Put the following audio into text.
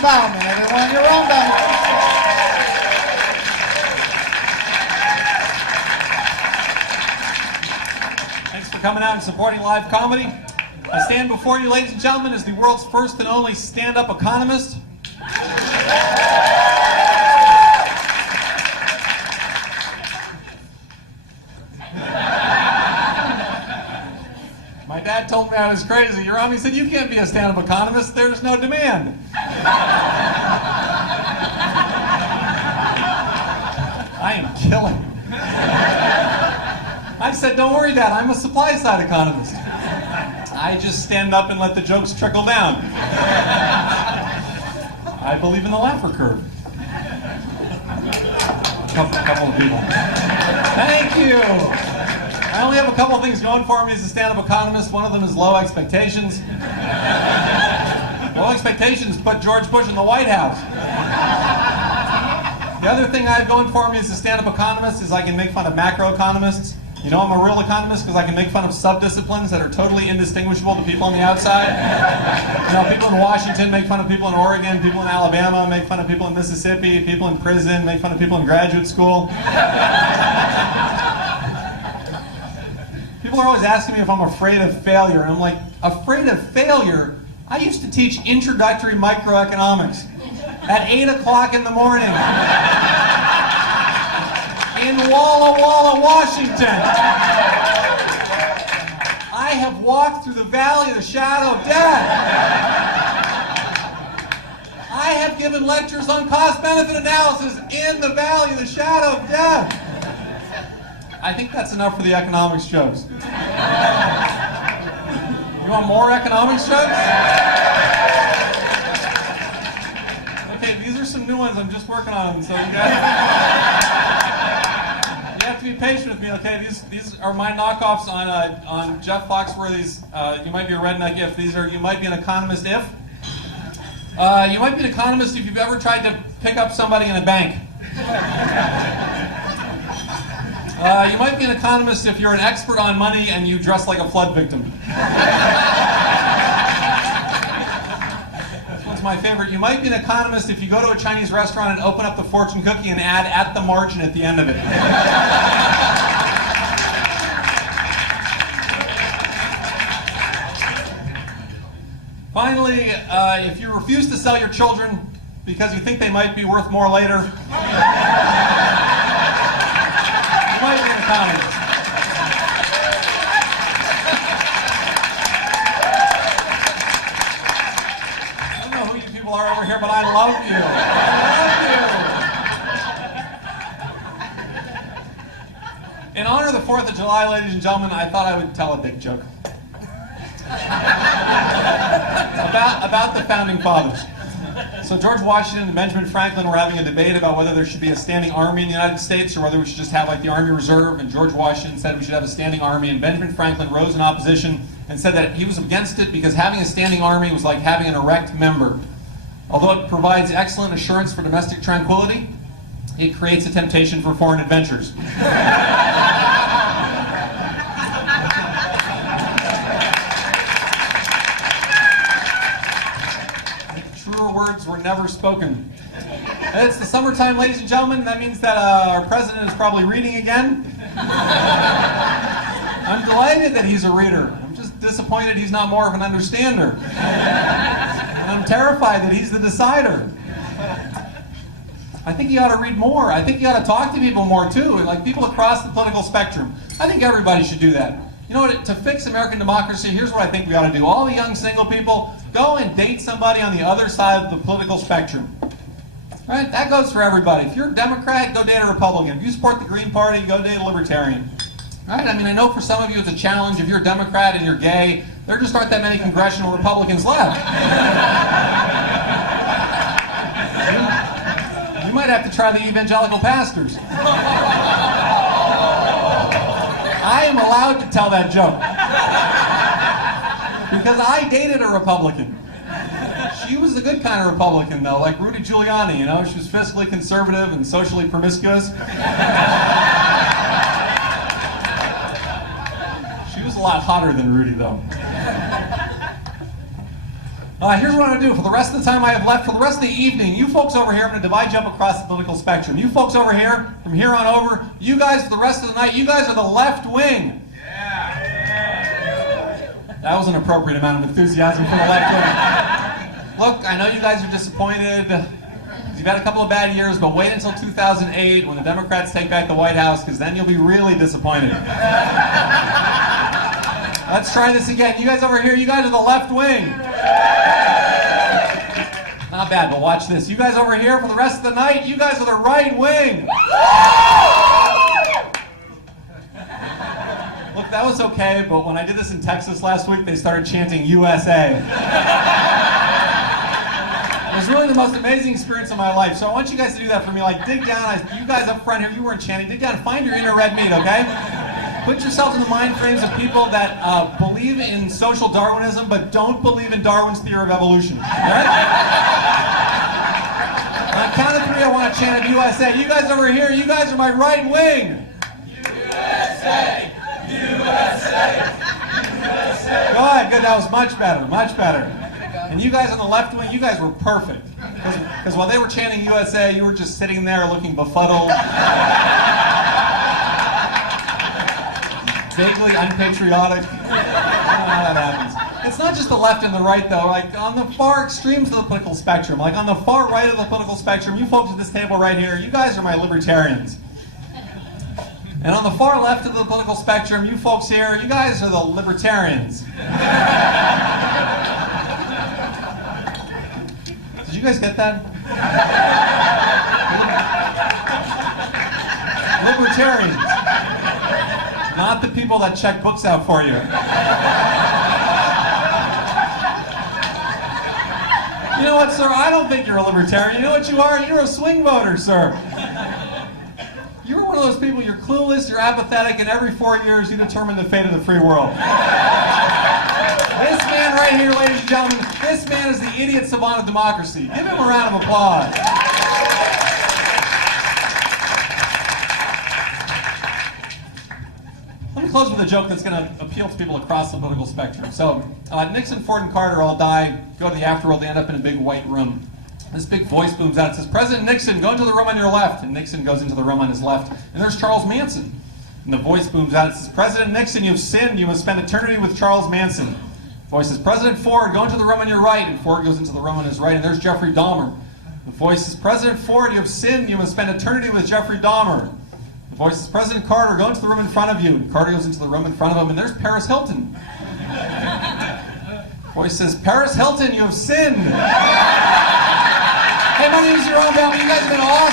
Yoram Bauman, everyone. Yoram Bauman. Thanks for coming out and supporting live comedy. I stand before you, ladies and gentlemen, as the world's first and only stand-up economist. My dad told me I was crazy. Yoram, he said, you can't be a stand-up economist. There's no demand. I am killing. I said, don't worry, Dad. I'm a supply-side economist. I just stand up and let the jokes trickle down. I believe in the Laffer curve. Couple of people. Thank you. I only have a couple of things going for me as a stand-up economist. One of them is low expectations. Low expectations put George Bush in the White House. The other thing I have going for me as a stand-up economist is I can make fun of macroeconomists. You know I'm a real economist because I can make fun of sub-disciplines that are totally indistinguishable to people on the outside. You know, people in Washington make fun of people in Oregon, people in Alabama make fun of people in Mississippi, people in prison make fun of people in graduate school. People are always asking me if I'm afraid of failure, and I'm like, afraid of failure? I used to teach introductory microeconomics at 8 o'clock in the morning. In Walla Walla, Washington. I have walked through the valley of the shadow of death. I have given lectures on cost-benefit analysis in the valley of the shadow of death. I think that's enough for the economics jokes. You want more economics jokes? Okay, these are some new ones. I'm just working on them, so you have to be patient with me, okay? These are my knockoffs on Jeff Foxworthy's You Might Be a Redneck If. These are You Might Be an Economist If. You might be an economist if you've ever tried to pick up somebody in a bank. You might be an economist if you're an expert on money and you dress like a flood victim. This one's my favorite. You might be an economist if you go to a Chinese restaurant and open up the fortune cookie and add at the margin at the end of it. Finally, if you refuse to sell your children because you think they might be worth more later, you might be an economist. I don't know who you people are over here, but I love you. I love you. In honor of the 4th of July, ladies and gentlemen, I thought I would tell a big joke. About the founding fathers. So George Washington and Benjamin Franklin were having a debate about whether there should be a standing army in the United States or whether we should just have like the Army Reserve, and George Washington said we should have a standing army, and Benjamin Franklin rose in opposition and said that he was against it because having a standing army was like having an erect member. Although it provides excellent assurance for domestic tranquility, it creates a temptation for foreign adventures. Words were never spoken. It's the summertime, ladies and gentlemen. That means that our president is probably reading again. I'm delighted that he's a reader. I'm just disappointed he's not more of an understander. And I'm terrified that he's the decider. I think he ought to read more. I think he ought to talk to people more too, like people across the political spectrum. I think everybody should do that. You know what, to fix American democracy, here's what I think we ought to do. All the young single people, go and date somebody on the other side of the political spectrum. Right? That goes for everybody. If you're a Democrat, go date a Republican. If you support the Green Party, go date a Libertarian. Right? I mean, I know for some of you it's a challenge. If you're a Democrat and you're gay, there just aren't that many congressional Republicans left. You might have to try the evangelical pastors. I am allowed to tell that joke. Because I dated a Republican. She was a good kind of Republican, though, like Rudy Giuliani, you know? She was fiscally conservative and socially promiscuous. She was a lot hotter than Rudy, though. Here's what I'm going to do. For the rest of the time I have left, for the rest of the evening, you folks over here, I'm going to divide you up across the political spectrum. You folks over here, from here on over, you guys for the rest of the night, you guys are the left wing. That was an appropriate amount of enthusiasm for the left wing. Look, I know you guys are disappointed. You've had a couple of bad years, but wait until 2008 when the Democrats take back the White House, because then you'll be really disappointed. Let's try this again. You guys over here, you guys are the left wing. Not bad, but watch this. You guys over here, for the rest of the night, you guys are the right wing. Look, that was okay, but when I did this in Texas last week, they started chanting USA. It was really the most amazing experience of my life. So I want you guys to do that for me. Like, dig down. You guys up front here, you weren't chanting. Dig down and find your inner red meat, okay? Put yourself in the mind frames of people that believe in social Darwinism but don't believe in Darwin's theory of evolution. Right? On the count of three, I want to chant USA. You guys over here, you guys are my right wing. USA! USA! USA! Good, that was much better, much better. And you guys on the left wing, you guys were perfect. Because while they were chanting USA, you were just sitting there looking befuddled. Vaguely unpatriotic. I don't know how that happens. It's not just the left and the right, though. Like, on the far extremes of the political spectrum, like on the far right of the political spectrum, you folks at this table right here, you guys are my libertarians. And on the far left of the political spectrum, you folks here, you guys are the libertarians. Did you guys get that? Libertarians. Not the people that check books out for you. You know what, sir? I don't think you're a libertarian. You know what you are? You're a swing voter, sir. You're one of those people, you're clueless, you're apathetic, and every 4 years you determine the fate of the free world. This man right here, ladies and gentlemen, this man is the idiot savant of democracy. Give him a round of applause. Let me close with a joke that's going to appeal to people across the political spectrum. So, Nixon, Ford, and Carter all die, go to the afterworld, they end up in a big white room. This big voice booms out and says, President Nixon, go into the room on your left. And Nixon goes into the room on his left. And there's Charles Manson. And the voice booms out and says, President Nixon, you've sinned. You must spend eternity with Charles Manson. The voice says, President Ford, go into the room on your right. And Ford goes into the room on his right. And there's Jeffrey Dahmer. The voice says, President Ford, you have sinned. You must spend eternity with Jeffrey Dahmer. The voice says, President Carter, go into the room in front of you. And Carter goes into the room in front of him. And there's Paris Hilton. The voice says, Paris Hilton, you have sinned. Hey, my name is Yoram Bauman. You guys have been all